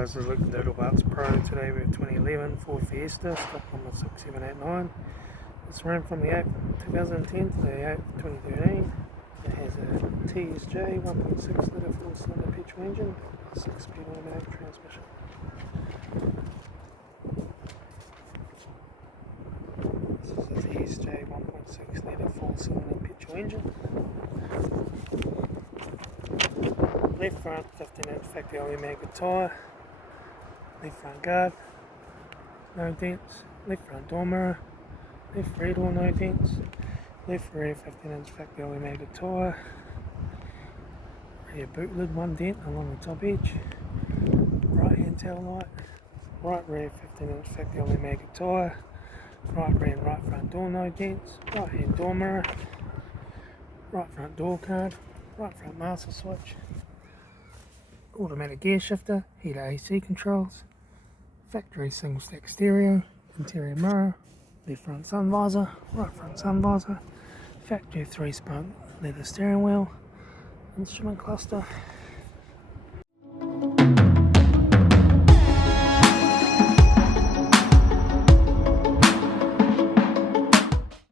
Hello, this is Luke from Doodle Parts Pro. Today we have 2011 Ford Fiesta, stock number 6789. It's run from the 8th 2010 to the 8th 2013. It has a TSJ 1.6 litre 4-cylinder petrol engine, 6-speed automatic transmission. This is a TSJ 1.6 litre 4-cylinder petrol engine. Left front 15-inch factory magnet tyre, left front guard, no dents, left front door mirror, left rear door no dents, left rear 15-inch factory magnet tyre, rear boot lid 1 dent along the top edge, right hand tail light, right rear 15-inch factory magnet tyre, right rear and right front door no dents, right hand door mirror, right front door card, right front master switch, automatic gear shifter, heater AC controls, factory single stack stereo, interior mirror, left front sun visor, right front sun visor, factory 3-spoke leather steering wheel, instrument cluster,